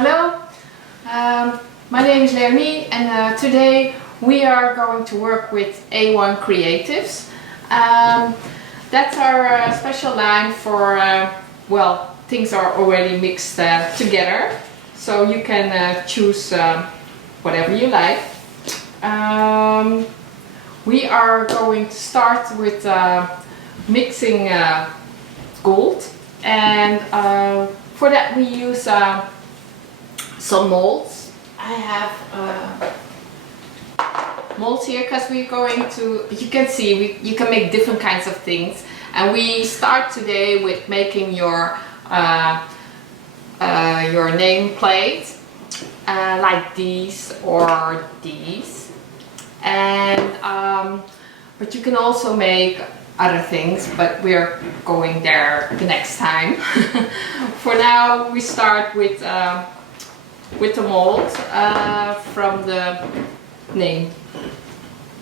Hello, my name is Leony and today we are going to work with A1Creatives. That's our special line for, well, things are already mixed together, so you can choose whatever you like. We are going to start with mixing gold, and for that we use some molds. I have molds here because we're going to, you can see, you can make different kinds of things, and we start today with making your nameplate like these or these, and but you can also make other things, but we're going there the next time. For now we start with the mold from the name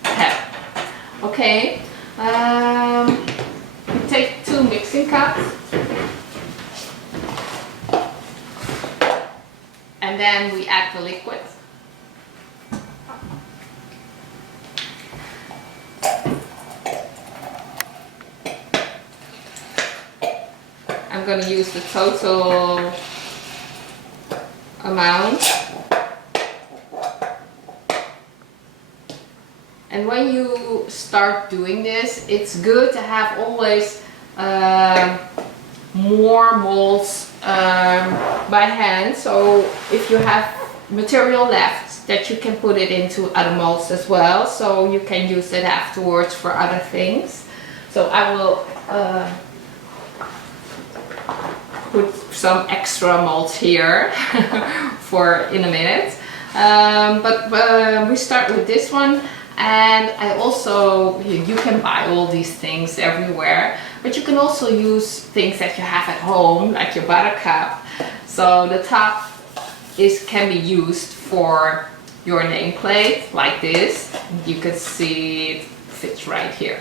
tab. Okay, we take 2 mixing cups and then we add the liquid. I'm going to use the total amount. And when you start doing this, it's good to have always more molds by hand, so if you have material left, that you can put it into other molds as well, so you can use it afterwards for other things. So I will put some extra molds here for in a minute, but we start with this one. And I also, you can buy all these things everywhere, but you can also use things that you have at home, like your butter cup. So the top can be used for your nameplate, like this. You can see it fits right here.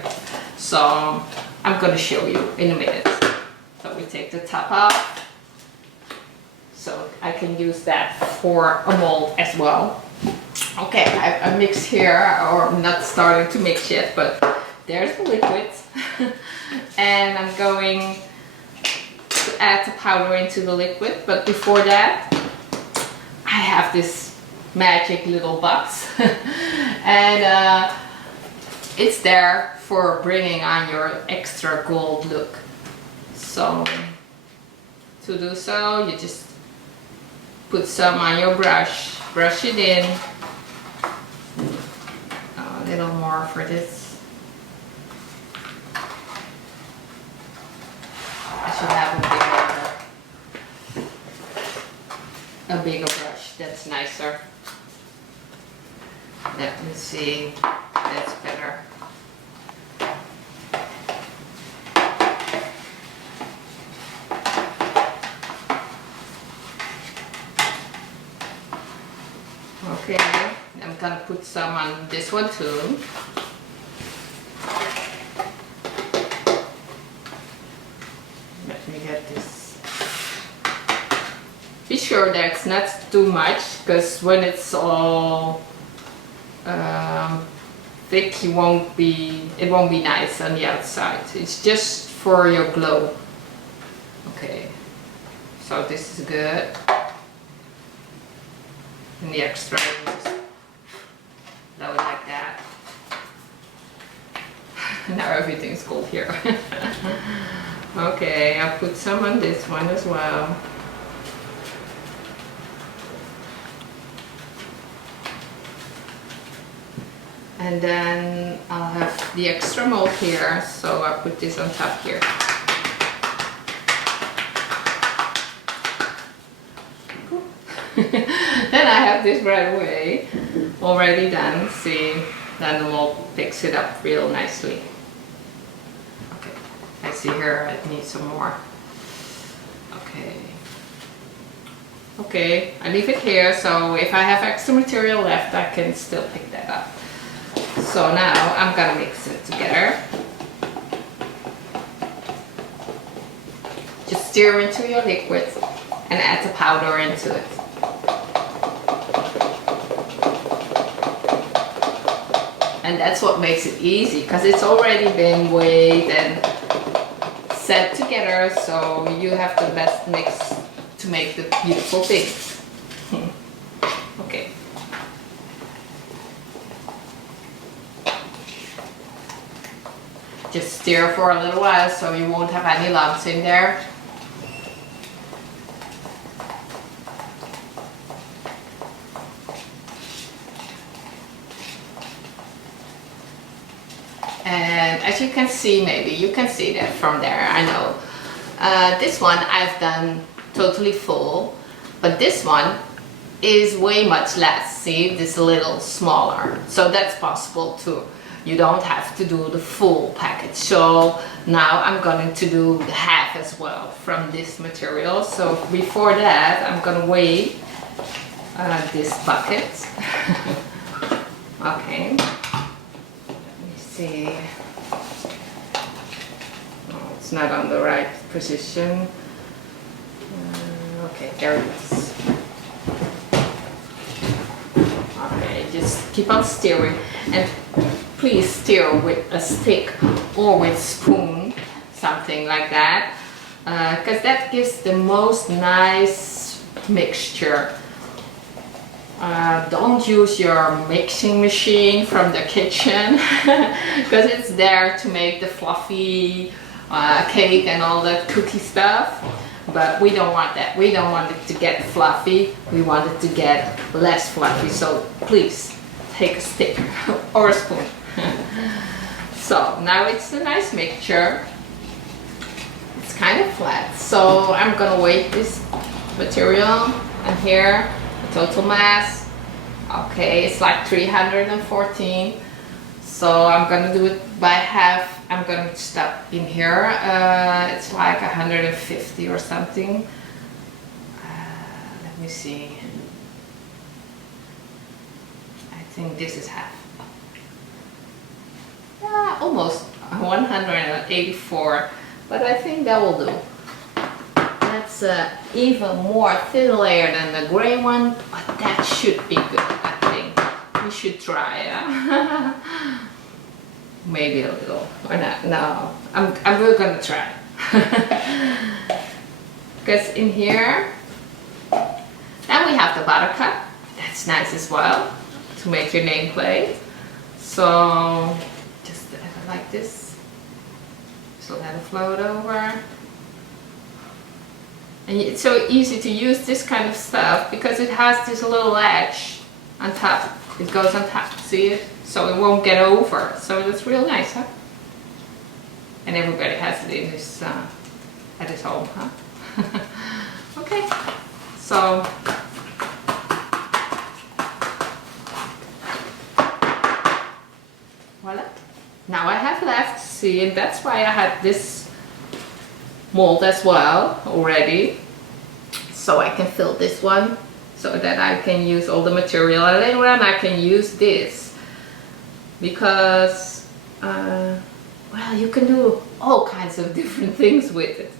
So I'm going to show you in a minute. So we take the top off, so I can use that for a mold as well. Okay, I mix here, or I'm not starting to mix yet, but there's the liquid. And I'm going to add the powder into the liquid, but before that I have this magic little box and it's there for bringing on your extra gold look. So to do so, you just put some on your brush, brush it in. A little more for this. I should have a bigger brush. That's nicer. Let me see. That's better. Okay, I'm gonna put some on this one too. Let me get this. Be sure that it's not too much, because when it's all thick, it won't be nice on the outside. It's just for your glow. Okay, so this is good. And the extra, just blow it like that. Now everything's cold here. Okay, I'll put some on this one as well. And then I'll have the extra mold here, so I'll put this on top here. Then I have this right away already done. See, then the mold picks it up real nicely. Okay, I see here I need some more. Okay, I leave it here, so if I have extra material left, I can still pick that up. So now I'm gonna mix it together. Just stir into your liquid and add the powder into it. And that's what makes it easy, because it's already been weighed and set together, so you have the best mix to make the beautiful things. Okay. Just stir for a little while so you won't have any lumps in there. And as you can see, maybe you can see that from there, I know. This one I've done totally full, but this one is way much less. See, this is a little smaller, so that's possible too. You don't have to do the full package. So now I'm going to do the half as well from this material. So before that, I'm going to weigh this bucket. Okay. See, oh, it's not on the right position. Okay, there it is. Okay, just keep on stirring, and please stir with a stick or with spoon, something like that, because that gives the most nice mixture. Don't use your mixing machine from the kitchen, because it's there to make the fluffy cake and all the cookie stuff, but we don't want that. We don't want it to get fluffy, we want it to get less fluffy, so please take a stick or a spoon. So now it's a nice mixture. It's kind of flat, so I'm gonna weigh this material, and here total mass, okay, it's like 314, so I'm gonna do it by half. I'm gonna stop in here, it's like 150 or something. Let me see, I think this is half. Yeah, almost 184, but I think that will do. That's even more thin layer than the gray one, but that should be good, I think. We should try, yeah? Maybe a little, or not. No, we're gonna try. Because in here, then we have the buttercup. That's nice as well, to make your nameplate. So, just like this. Just let it float over. And it's so easy to use this kind of stuff because it has this little edge on top. It goes on top, see it? So it won't get over. So that's real nice, huh? And everybody has it in his, at his home, huh? Okay, so voila. Now I have left, see, and that's why I had this mold as well already, so I can fill this one so that I can use all the material, and later on I can use this because well, you can do all kinds of different things with it.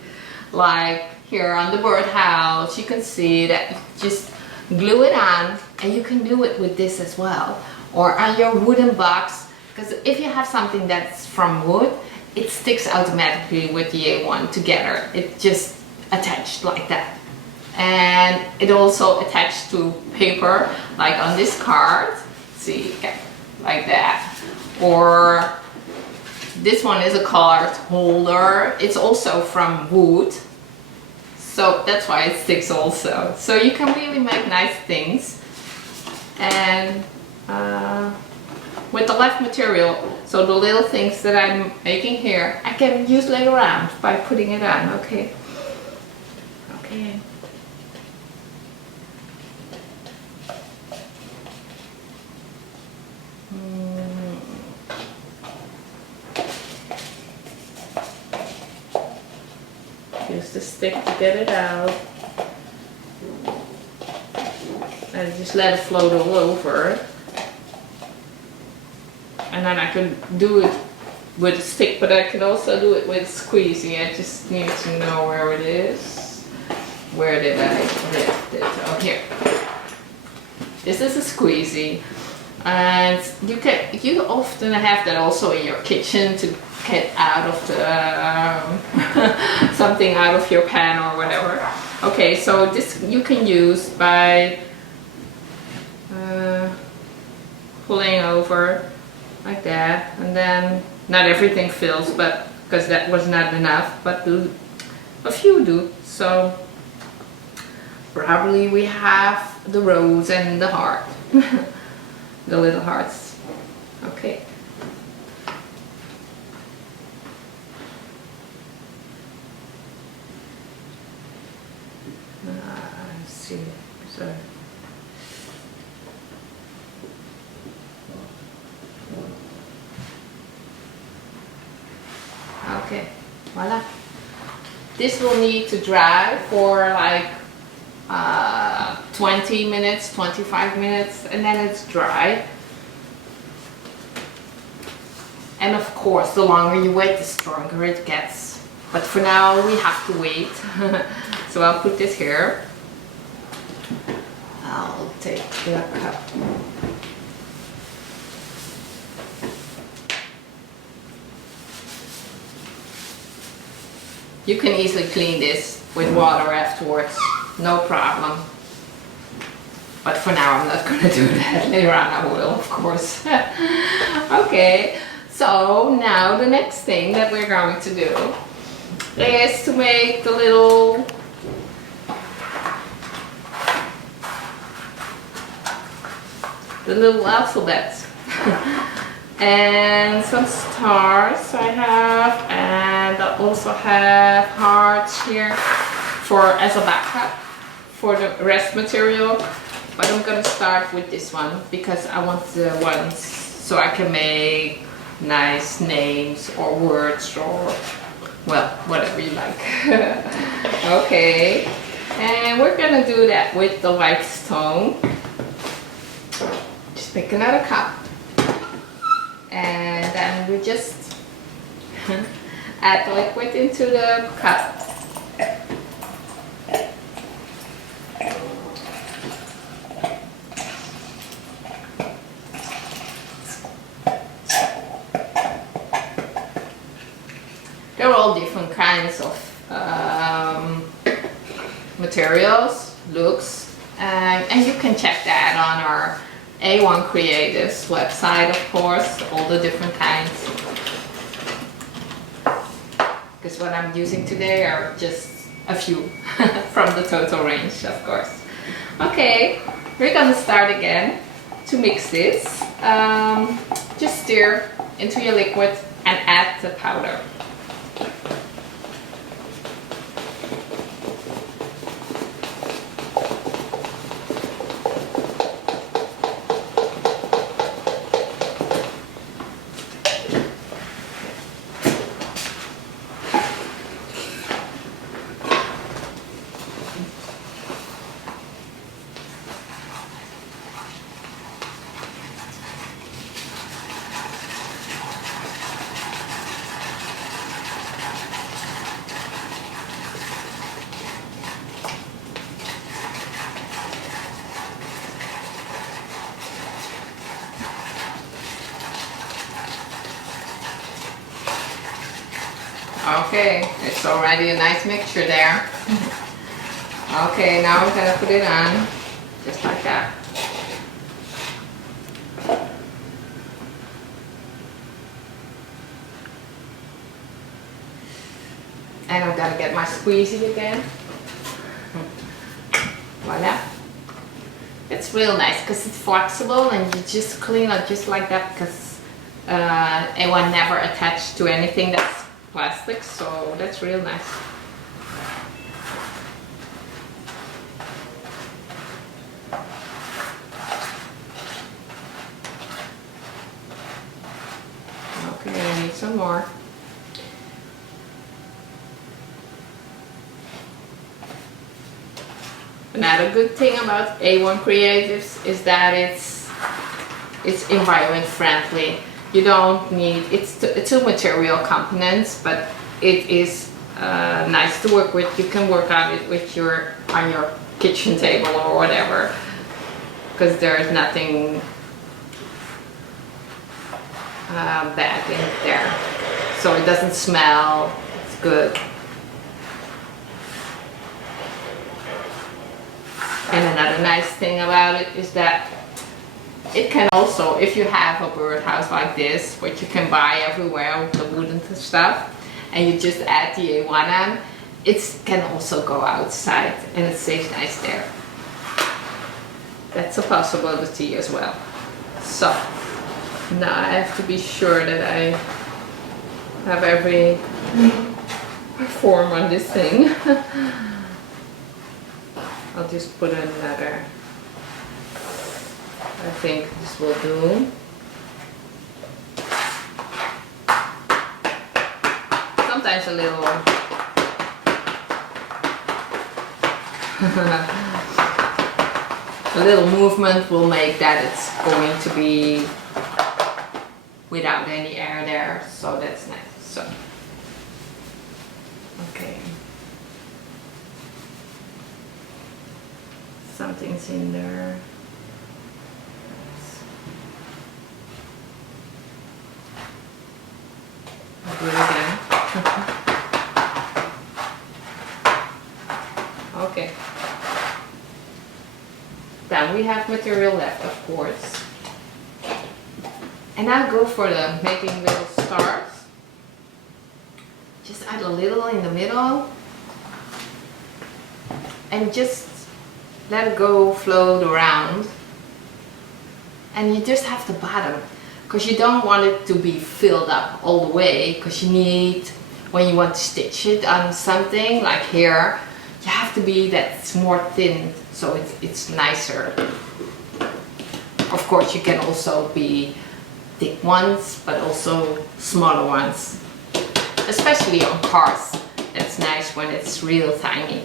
Like here on the birdhouse, you can see that you just glue it on, and you can do it with this as well, or on your wooden box, because if you have something that's from wood, it sticks automatically with the A1 together. It just attached like that. And it also attached to paper, like on this card. See, like that. Or this one is a card holder. It's also from wood. So that's why it sticks also. So you can really make nice things. And with the left material, so the little things that I'm making here, I can use later on by putting it on, okay? Okay. Use the stick to get it out. And just let it float all over. And then I can do it with a stick, but I can also do it with a squeezy. I just need to know where it is. Where did I lift it? Oh, here. This is a squeezy. And you often have that also in your kitchen to get out of the something out of your pan or whatever. Okay, so this you can use by pulling over like that, and then not everything fills, but because that was not enough, but a few do. So probably we have the rose and the heart, the little hearts. Okay. Let's see. So. Okay, voila. This will need to dry for like 20 minutes, 25 minutes, and then it's dry. And of course, the longer you wait, the stronger it gets. But for now, we have to wait. So I'll put this here. I'll take the cup. You can easily clean this with water afterwards, no problem. But for now I'm not gonna do that. Later on I will, of course. Okay, so now the next thing that we're going to do is to make the little alphabet. And some stars I have, and I also have hearts here as a backup for the rest material. But I'm gonna start with this one because I want the ones so I can make nice names or words or, well, whatever you like. Okay, and we're gonna do that with the white stone. Just pick another cup. And then we just add the liquid into the cup. There are all different kinds of materials, looks, and you can check that on our A1Creatives website, of course, all the different kinds. Because what I'm using today are just a few from the total range, of course. Okay, we're gonna start again to mix this. Just stir into your liquid and add the powder. Okay, it's already a nice mixture there. Okay, now I'm gonna put it on, just like that. And I'm gonna get my squeezy again. Voila. It's real nice because it's flexible and you just clean it just like that because A1 never attached to anything that's plastic, so that's real nice. Okay, I need some more. Another good thing about A1Creatives is that it's environment friendly. You don't need, it's two material components, but it is nice to work with. You can work on it with on your kitchen table or whatever, because there is nothing bag in there, so it doesn't smell. It's good. And another nice thing about it is that it can also, if you have a birdhouse like this, which you can buy everywhere with the wooden stuff, and you just add the A1 on, it can also go outside and it stays nice there. That's a possibility as well. So now I have to be sure that I have every form on this thing. I'll just put another, I think this will do. Sometimes a little a little movement will make that it's going to be without any air there, so that's nice. So, okay. Something's in there. I'll do it again. Okay. Then we have material left, of course. And I'll go for the making little stars. Just add a little in the middle. And just let it go float around. And you just have the bottom, because you don't want it to be filled up all the way, because you need, when you want to stitch it on something like here, you have to be that's more thin, so it's nicer. Of course you can also be thick ones, but also smaller ones, especially on cars. That's nice when it's real tiny.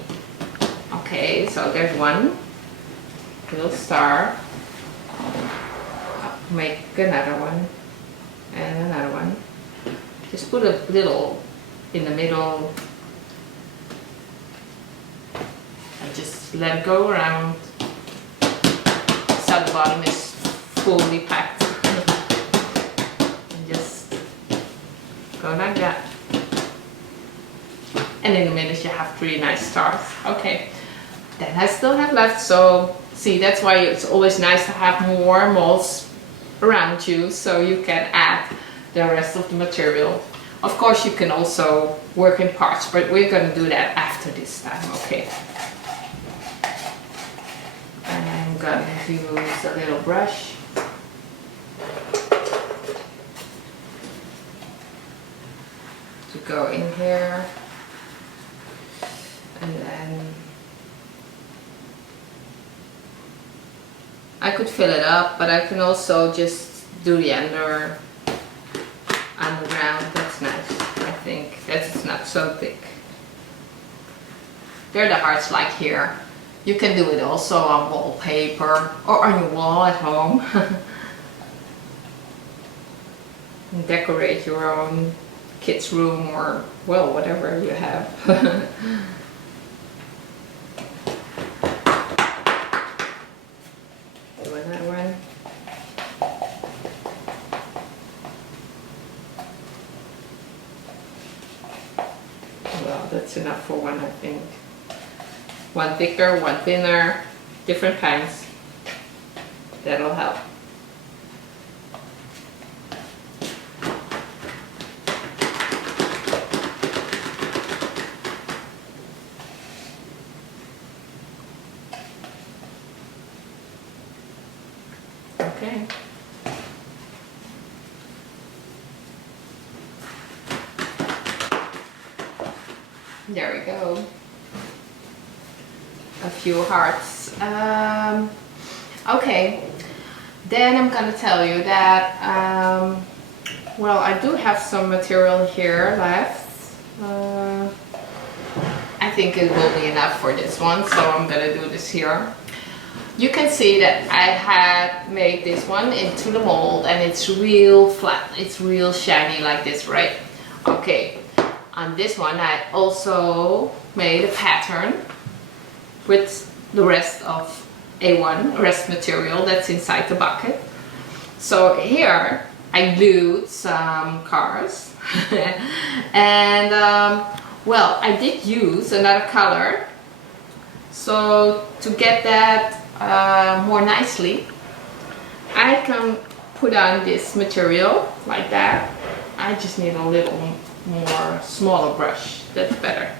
Okay, so there's one little star. I'll make another one and another one. Just put a little in the middle and just let it go around so the bottom is fully packed. And just go like that. And in a minute you have 3 nice stars. Okay, then I still have left, so see, that's why it's always nice to have more molds around you, so you can add the rest of the material. Of course you can also work in parts, but we're going to do that after this time. Okay. And I'm going to use a little brush. To go in here. And then I could fill it up, but I can also just do the underground. That's nice. I think that's not so thick. They're the hearts like here. You can do it also on wallpaper or on your wall at home. And decorate your own kids' room, or well, whatever you have. That's enough for one, I think. One thicker, one thinner, different kinds. That'll help. Okay. There we go. A few hearts. Okay, then I'm gonna tell you that, well, I do have some material here left. I think it will be enough for this one, so I'm gonna do this here. You can see that I had made this one into the mold, and it's real flat, it's real shiny like this, right? Okay. On this one I also made a pattern with the rest of A1, rest material that's inside the bucket. So here I glued some cars and well, I did use another color, so to get that more nicely I can put on this material like that. I just need a little more smaller brush, that's better.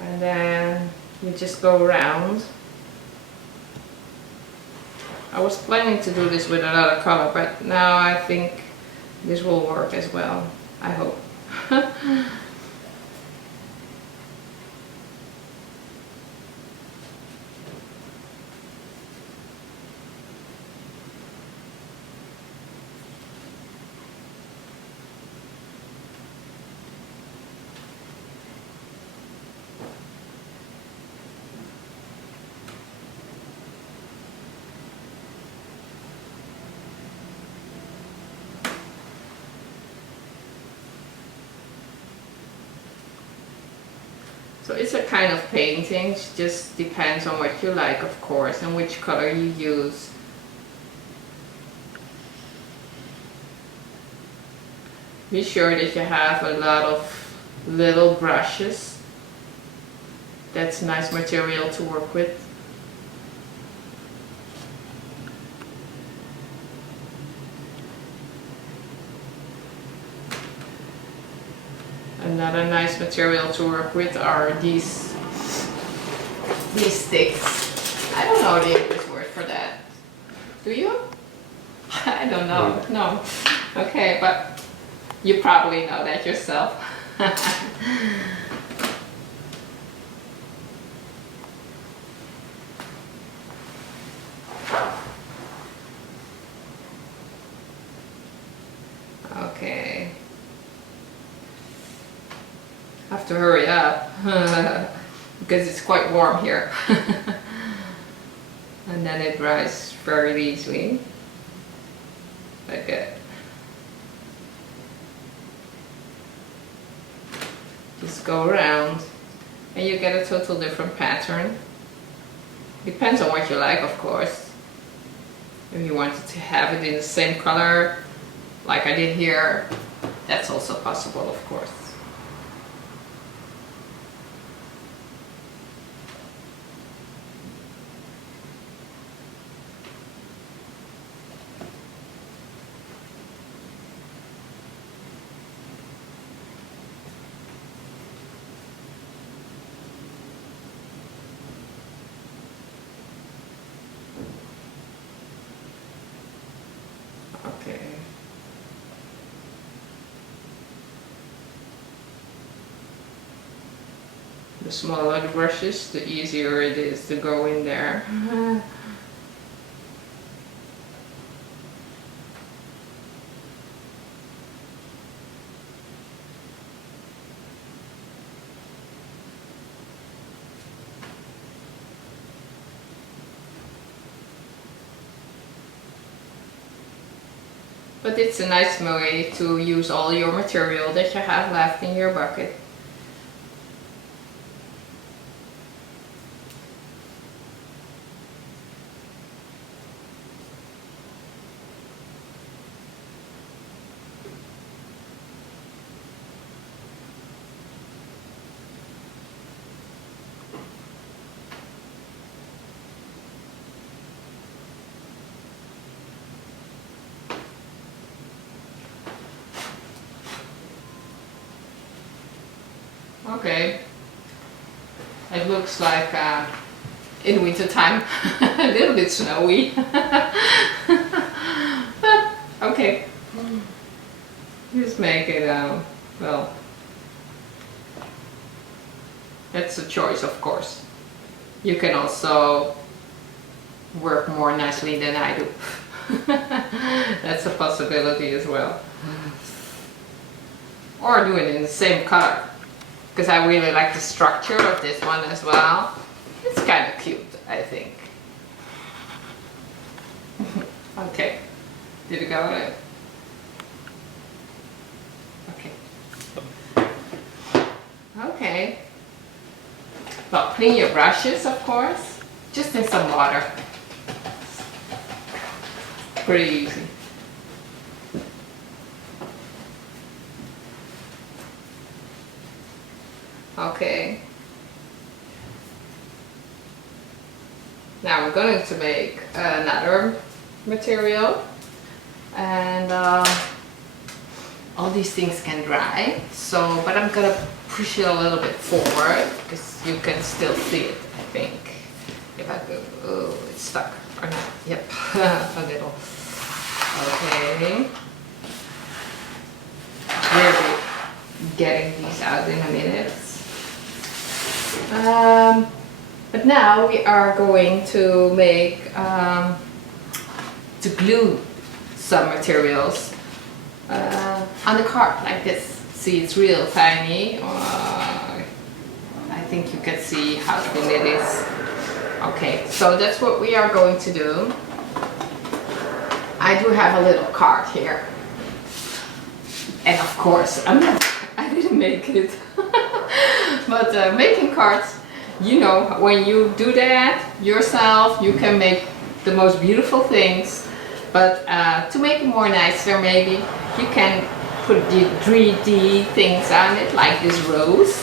And then you just go around. I was planning to do this with another color, but now I think this will work as well, I hope. So it's a kind of painting, it just depends on what you like, of course, and which color you use. Be sure that you have a lot of little brushes. That's nice material to work with. Another nice material to work with are these sticks. I don't know the English word for that. Do you? I don't know. No. Okay, but you probably know that yourself. Okay. I have to hurry up because it's quite warm here. And then it dries very easily, like that. Just go around and you get a total different pattern. Depends on what you like, of course. If you wanted to have it in the same color like I did here, that's also possible, of course. Okay. The smaller the brushes, the easier it is to go in there. But it's a nice way to use all your material that you have left in your bucket. Okay, it looks like in winter time, a little bit snowy. But okay, just make it, well, that's a choice, of course. You can also work more nicely than I do. That's a possibility as well. Or do it in the same color, because I really like the structure of this one as well. It's kind of cute, I think. Okay, did it go in? Okay. Okay. Well, clean your brushes, of course, just in some water. pretty easy. Okay. Now we're going to make another material, and all these things can dry. So, but I'm gonna push it a little bit forward because you can still see it. I think if I go, oh, it's stuck or not? Yep, a little. Okay. We're getting these out in a minute. But now we are going to make to glue some materials on the card like this. See, it's real tiny. I think you can see how thin it is. Okay, so that's what we are going to do. I do have a little card here, and of course I didn't make it. But making cards, you know, when you do that yourself, you can make the most beautiful things. But to make it more nicer, maybe you can put the 3D things on it, like this rose.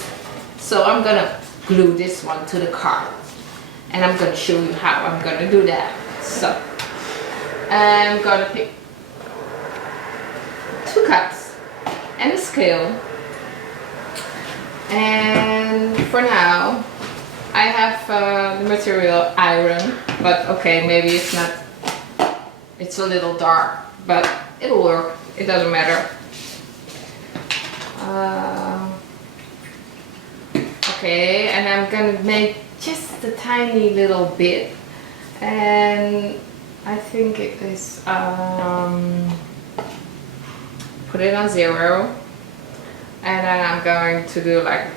So I'm gonna glue this one to the card, and I'm gonna show you how I'm gonna do that. So I'm gonna pick 2 cups and a scale. And for now, I have the material iron, but okay, maybe it's not, it's a little dark, but it'll work, it doesn't matter. Okay, and I'm gonna make just a tiny little bit, and I think it is, put it on 0. And then I'm going to do like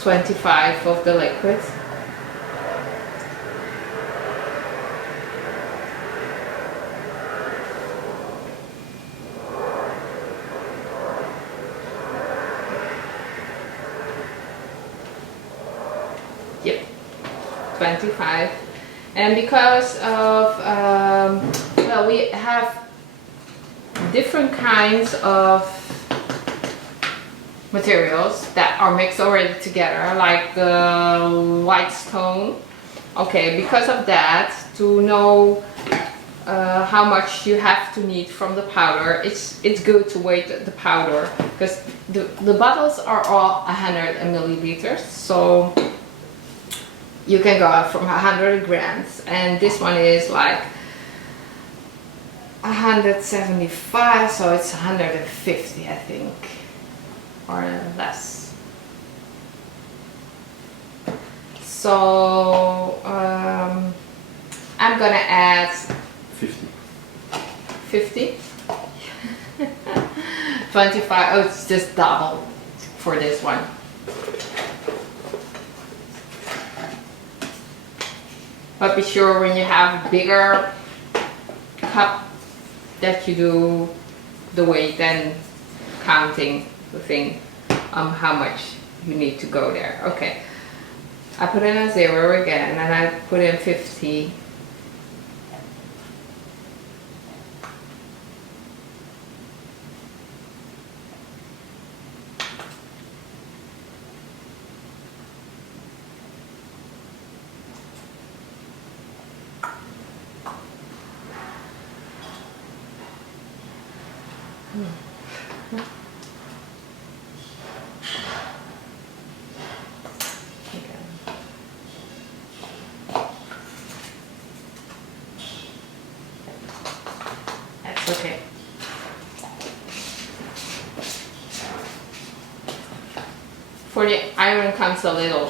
25 of the liquid. Yep, 25. And because of, well, we have different kinds of materials that are mixed already together, like the white stone. Okay, because of that, to know how much you have to need from the powder, it's good to weigh the powder, because the bottles are all 100 milliliters, so you can go up from 100 grams, and this one is like 175, so it's 150, I think, or less. So I'm gonna add 50 25. Oh, it's just double for this one. But be sure when you have a bigger cup that you do the weight and counting the thing, how much you need to go there. Okay, I put in a 0 again, and I put in 50. That's okay. For the iron comes a little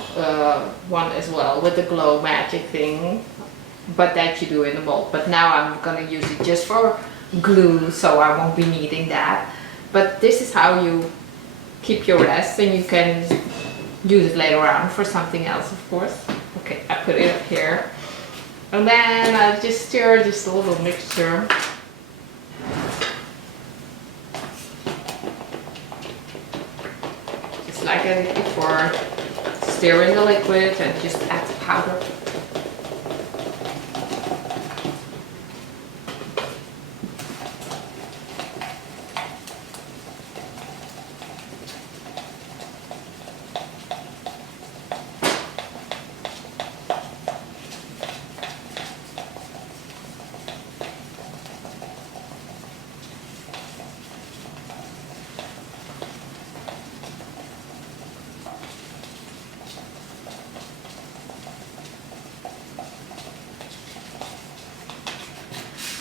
one as well with the glow magic thing, but that you do in the mold. But now I'm gonna use it just for glue, so I won't be needing that. But this is how you keep your rest, and you can use it later on for something else, of course. Okay, I put it up here, and then I just stir just a little mixture. Just like I did before, stir in the liquid and just add the powder.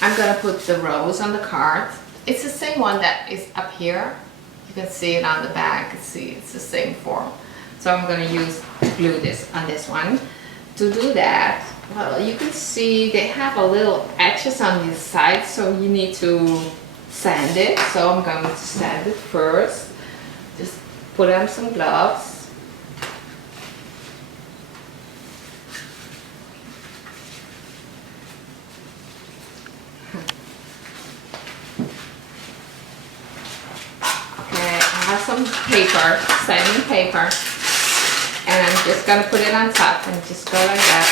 I'm gonna put the rose on the card. It's the same one that is up here. You can see it on the back. See, it's the same form. So I'm gonna glue this on this one. To do that, well, you can see they have a little edges on this side, so you need to sand it. So I'm going to sand it first. Just put on some gloves. Some paper, sanding paper, and I'm just gonna put it on top and just go like that.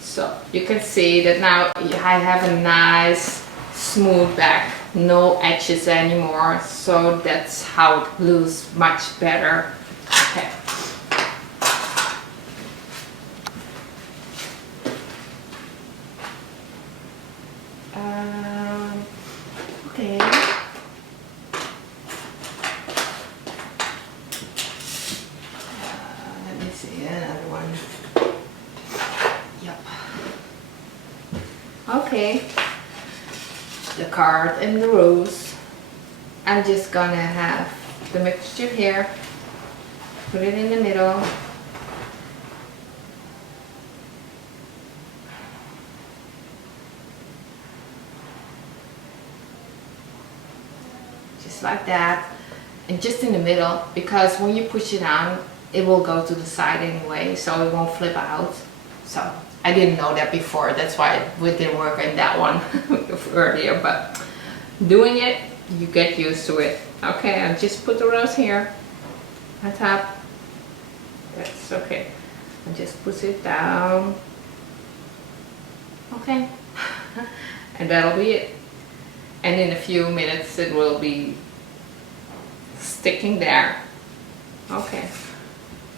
So you can see that now I have a nice smooth back, no edges anymore, so that's how it glues much better. Okay. Okay. Let me see another one. Yep. Okay. The card and the rose. I'm just gonna have the mixture here. Put it in the middle. Just like that, and just in the middle, because when you push it on, it will go to the side anyway, so it won't flip out. So I didn't know that before, that's why we didn't work on that one earlier, but doing it, you get used to it. Okay, I'll just put the rose here on top. That's okay. And just push it down. Okay. And that'll be it. And in a few minutes it will be sticking there. Okay.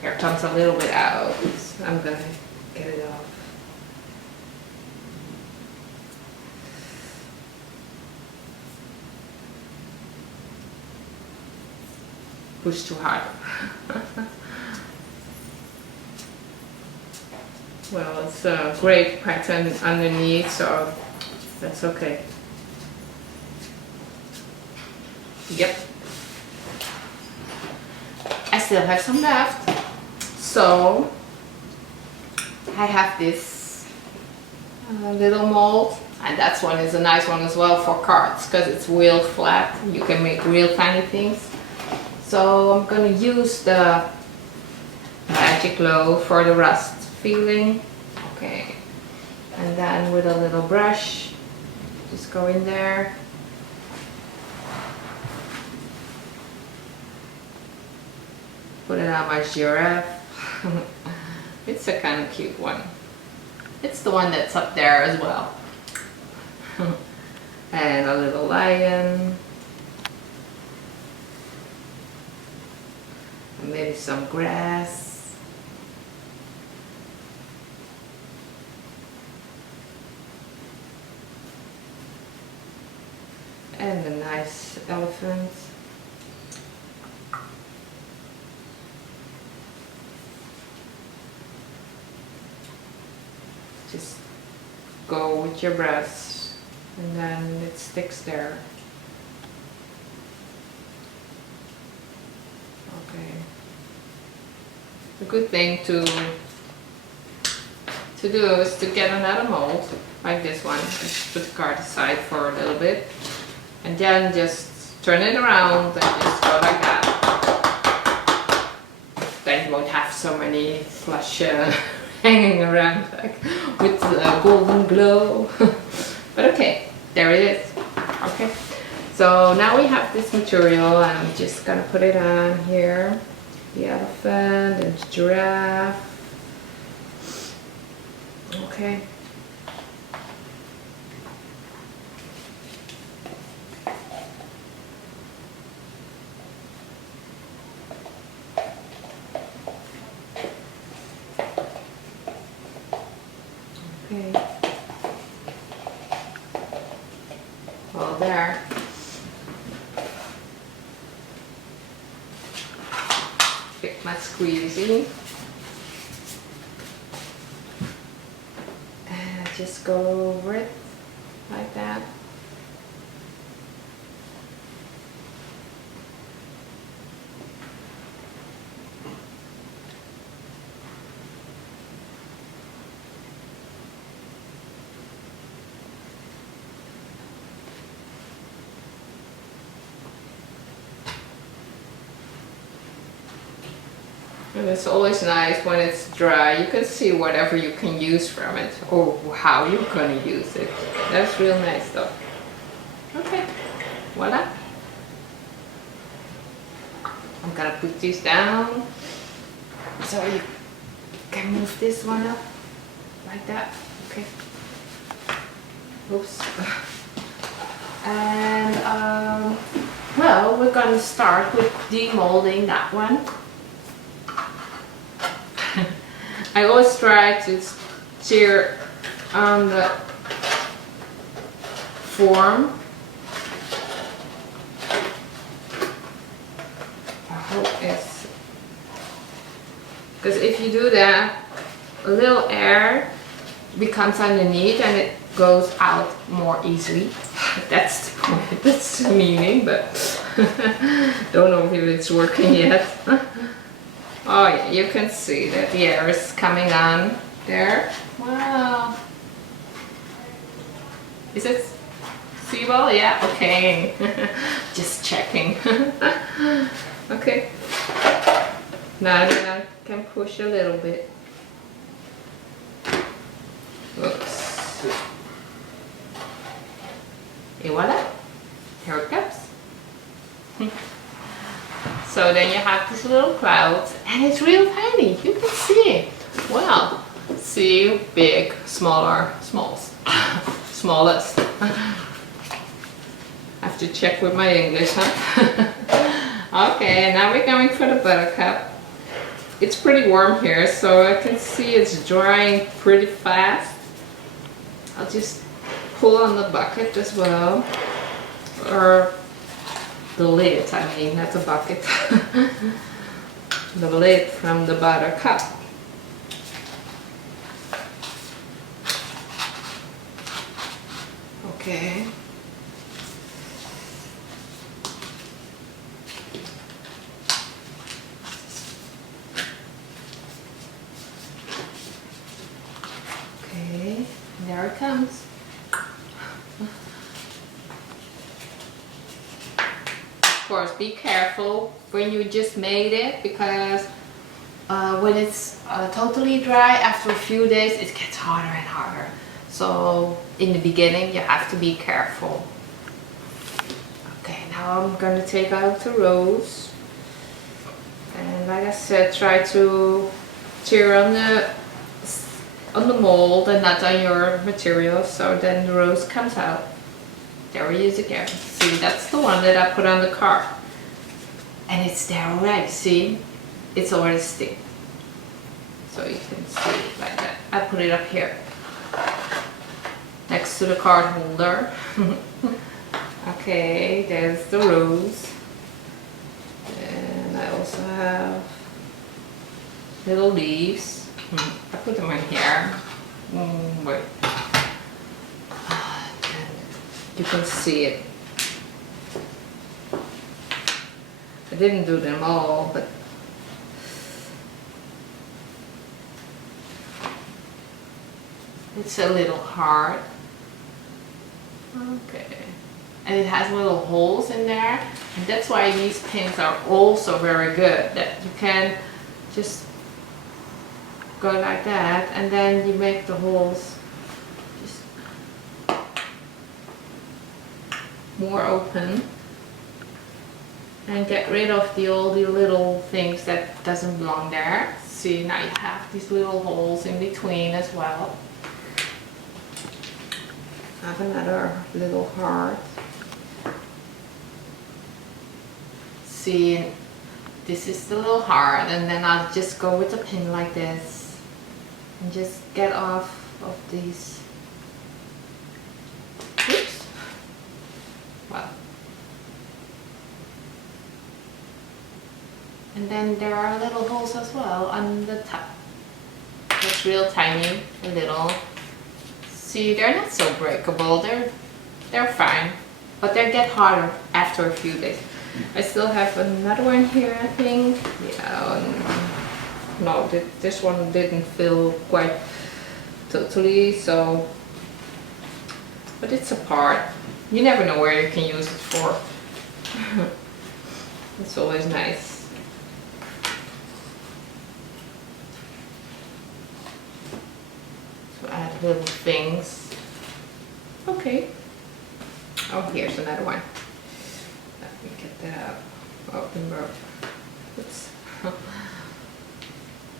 Here comes a little bit out. I'm gonna get it off. Push too hard. Well, it's a great pattern underneath, so that's okay. Yep. I still have some left. So I have this little mold, and that one is a nice one as well for cards because it's real flat. You can make real tiny things. So I'm gonna use the Magic Glow for the rust feeling. Okay. And then with a little brush, just go in there. Put it on my giraffe. It's a kind of cute one. It's the one that's up there as well. And a little lion. And maybe some grass. And a nice elephant. Just go with your brush and then it sticks there. Okay. The good thing to do is to get another mold like this one. Just put the card aside for a little bit and then just turn it around and just go like that. Then you won't have so many flush hanging around like with the golden glow. But okay, there it is. Okay, so now we have this material and I'm just gonna put it on here. The elephant and the giraffe. Okay. Okay. Well, there. my squeezy. And I just go over it like that. And it's always nice when it's dry. You can see whatever you can use from it or how you're gonna use it. That's real nice though. Okay, voila. I'm gonna put these down so you can move this one up like that. Okay. Oops. And well, we're gonna start with demolding that one. I always try to steer on the form. I hope it's, because if you do that, a little air becomes underneath and it goes out more easily. That's the point, that's the meaning, but don't know if it's working yet. Oh yeah, you can see that the air is coming on there. Wow. Is it seeable? Yeah, okay. Just checking. Okay. Now I can push a little bit. Oops. Et voila. Here it comes. So then you have these little clouds, and it's real tiny. You can see it. Wow. See, big, smaller, smallest. I have to check with my English, huh? Okay, now we're going for the buttercup. It's pretty warm here, so I can see it's drying pretty fast. I'll just pull on the bucket as well, or the lid, I mean, not the bucket. The lid from the buttercup. Okay. Okay, there it comes. Of course, be careful when you just made it, because when it's totally dry, after a few days it gets harder and harder. So in the beginning you have to be careful. Okay, now I'm gonna take out the rose, and like I said, try to tear on the mold and not on your material, so then the rose comes out. There it is again. See, that's the one that I put on the card. And it's there already, see? It's already stick. So you can see it like that. I put it up here, next to the card holder. Okay, there's the rose. And I also have little leaves. I put them in here. Wait. You can see it. I didn't do them all, but it's a little hard. Okay. And it has little holes in there, and that's why these pins are also very good, that you can just go like that, and then you make the holes just more open and get rid of all the little things that doesn't belong there. See, now you have these little holes in between as well. I have another little heart. See, this is the little heart, and then I'll just go with a pin like this and just get off of these. Oops. Wow. And then there are little holes as well on the top. That's real tiny, little. See, they're not so breakable. They're fine, but they get harder after a few days. I still have another one here, I think. Yeah, no, this one didn't fill quite totally, so. But it's a part. You never know where you can use it for. It's always nice. To add little things. Okay. Oh, here's another one. Let me get that up. Oh, it broke. Oops.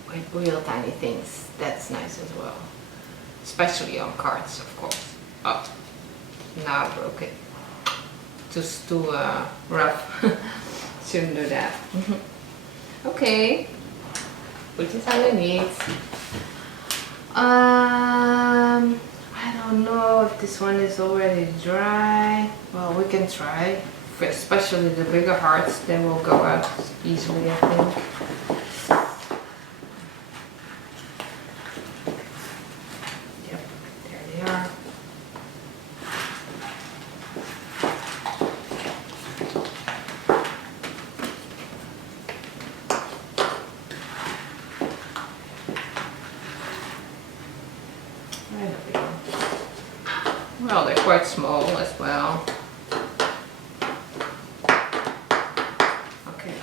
With real tiny things. That's nice as well. Especially on cards, of course. Oh, now I broke it. Just too rough. Shouldn't do that. Okay. Put this underneath. I don't know if this one is already dry. Well, we can try. Especially the bigger hearts, they will go out easily, I think. Yep, there they are. There we go. Well, they're quite small as well. Okay.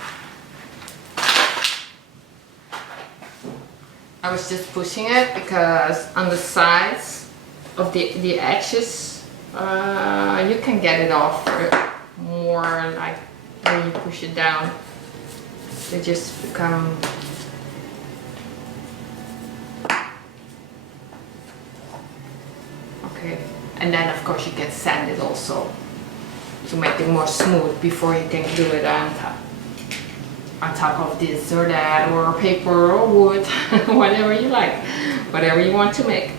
I was just pushing it because on the sides of the edges, you can get it off more like when you push it down. They just become okay. And then of course you can sand it also to make it more smooth before you can glue it on top of this or that, or paper or wood. Whatever you like, whatever you want to make.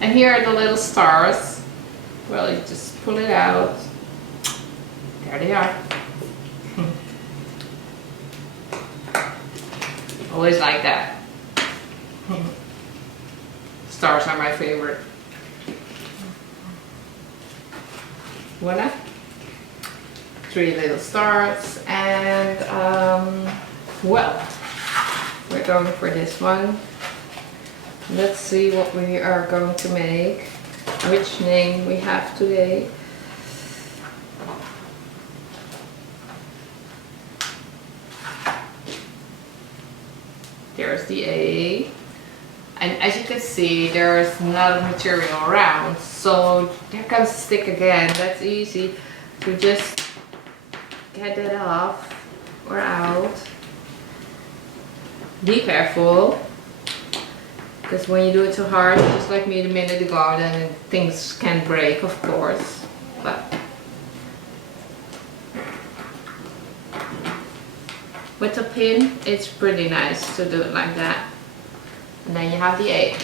And here are the little stars. Well, you just pull it out. There they are. Always like that. Stars are my favorite. Voila. 3 little stars, and well, we're going for this one. Let's see what we are going to make, which name we have today. There's the A, and as you can see, there's not material around, so there comes the stick again. That's easy to just get it off or out. Be careful, because when you do it too hard, just like me a minute ago, then things can break, of course. But with a pin, it's pretty nice to do it like that. And then you have the A.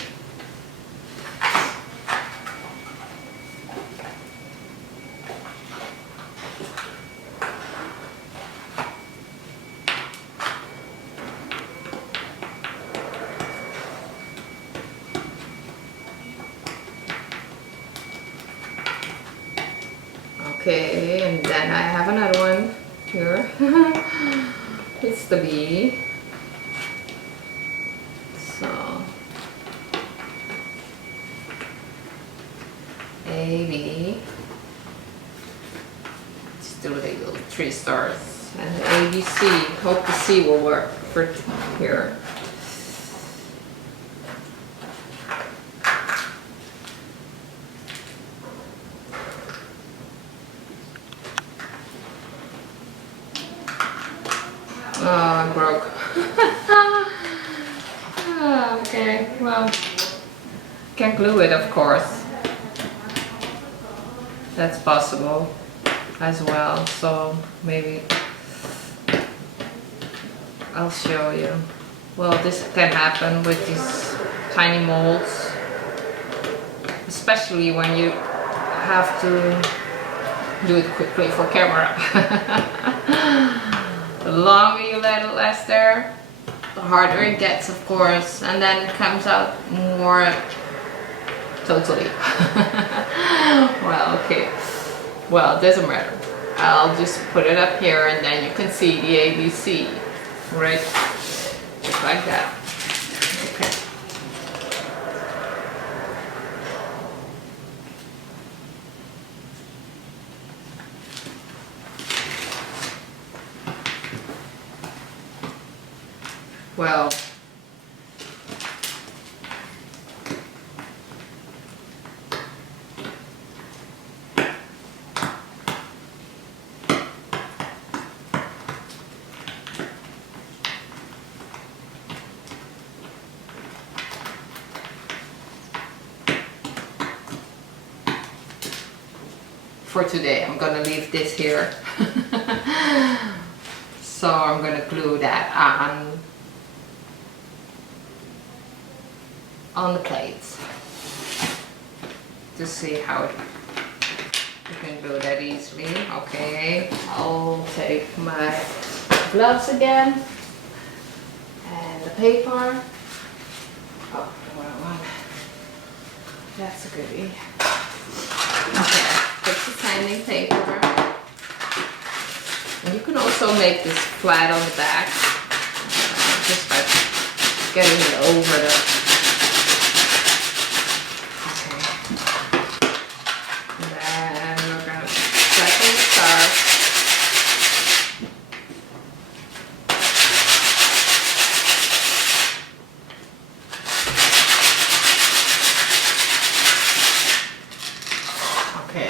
Okay, and then I have another one here. It's the B. So A, B. Let's do the little 3 stars. And A, B, C. Hope the C will work for here. Oh, I broke. Oh, okay, well, can glue it, of course. That's possible as well, so maybe I'll show you. Well, this can happen with these tiny molds, especially when you have to do it quickly for camera. The longer you let it last there, the harder it gets, of course, and then it comes out more totally. Well, okay. Well, it doesn't matter. I'll just put it up here and then you can see the ABC, right? Just like that. Okay. Well, for today I'm gonna leave this here. So I'm gonna glue that on the plates to see how you can glue that easily. Okay, I'll take my gloves again and the paper. Oh, the wrong one. That's a goodie. Okay, take the sanding paper. And you can also make this flat on the back, just by getting it over the. Okay. And then we're gonna flatten the stars. Okay.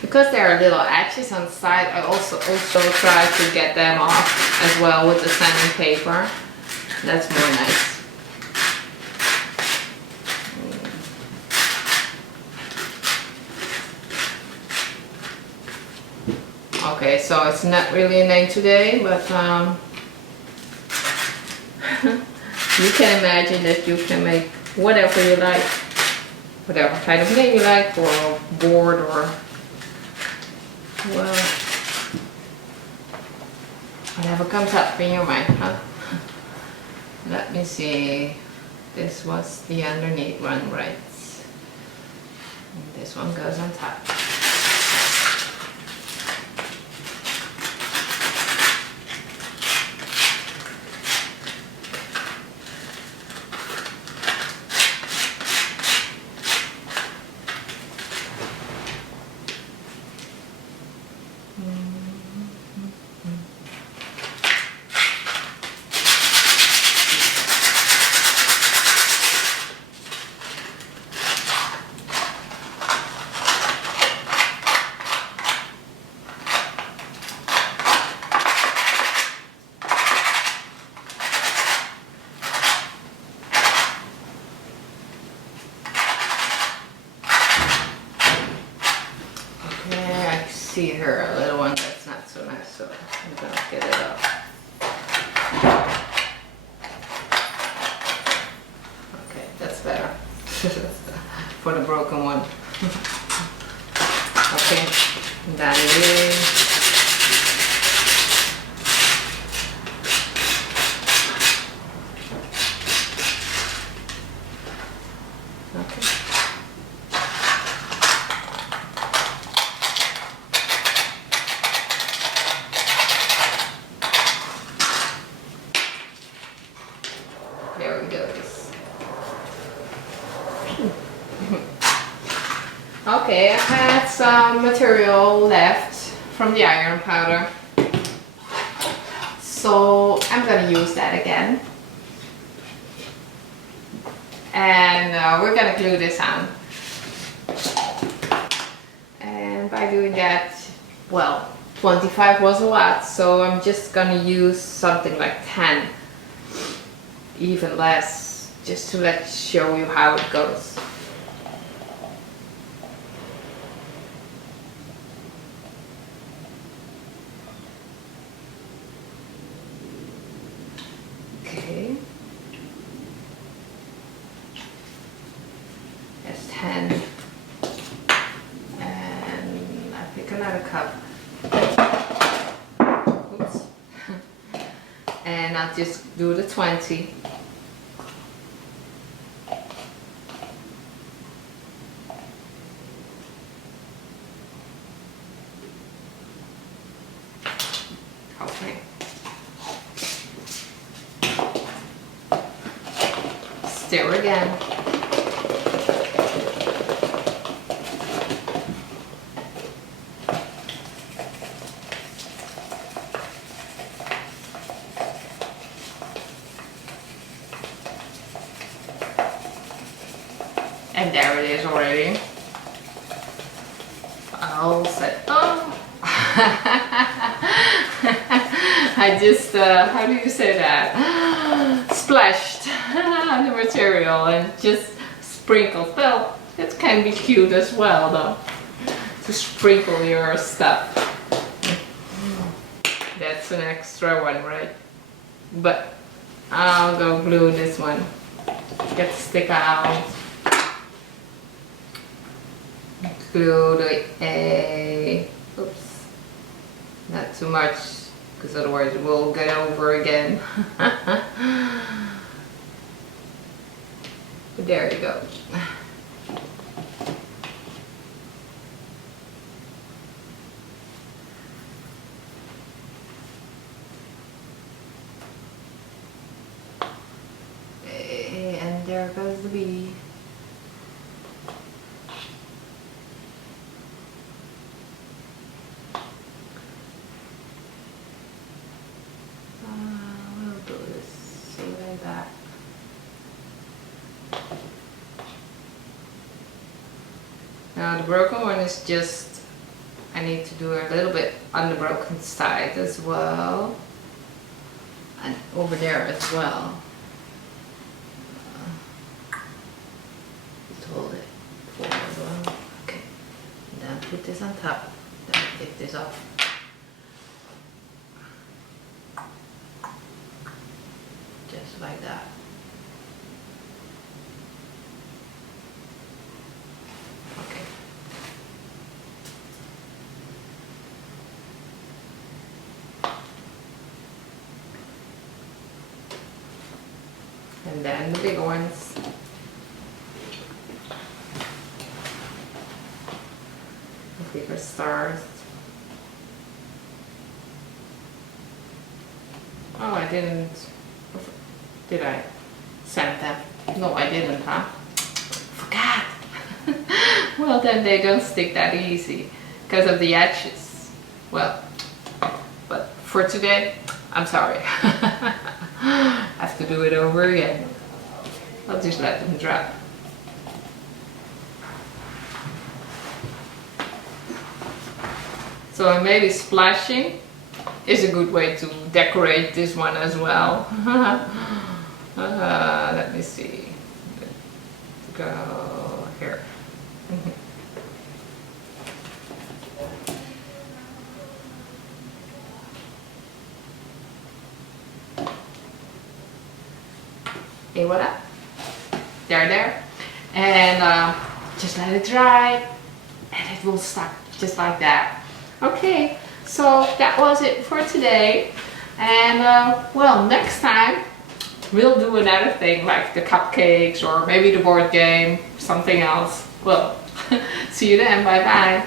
Because there are little edges on the side, I also try to get them off as well with the sanding paper. That's more nice. Okay, so it's not really a name today, but you can imagine that you can make whatever you like, whatever kind of name you like, or a board, or well, whatever comes up in your mind, huh? Let me see. This was the underneath one, right? And this one goes on top. See here a little one that's not so nice, so I'm gonna get it up. Okay, that's better. For the broken one. Okay, done. There we go. Okay, I had some material left from the iron powder, so I'm gonna use that again, and we're gonna glue this on. And by doing that, well, 25 was a lot, so I'm just gonna use something like 10, even less, just to show you how it goes. Okay, that's 10. I'll just do the 20. Okay. Stir again. And there it is already. I'll say, oh. I just, how do you say that? Splashed the material and just sprinkled. Well, it can be cute as well though, to sprinkle your stuff. That's an extra one, right? But I'll go glue this one. Get the stick out. Glue the A. Oops. Not too much, because otherwise it will get over again. There you go. And there goes the bee. We'll do this like that. Now the broken one is just, I need to do a little bit on the broken side as well. And over there as well. Just hold it forward as well. Okay. And then put this on top. Then take this off. Just like that. Okay. And then the big ones. The bigger stars. Oh, I didn't. Did I send them? No, I didn't, huh? Forgot. Well, then they don't stick that easy because of the edges. Well, but for today, I'm sorry. I have to do it over again. I'll just let them dry. So maybe splashing is a good way to decorate this one as well. Let me see. Go here. Et voila. There. And just let it dry and it will stuck just like that. Okay, so that was it for today. And well, next time we'll do another thing like the cupcakes or maybe the board game, something else. Well, see you then. Bye bye.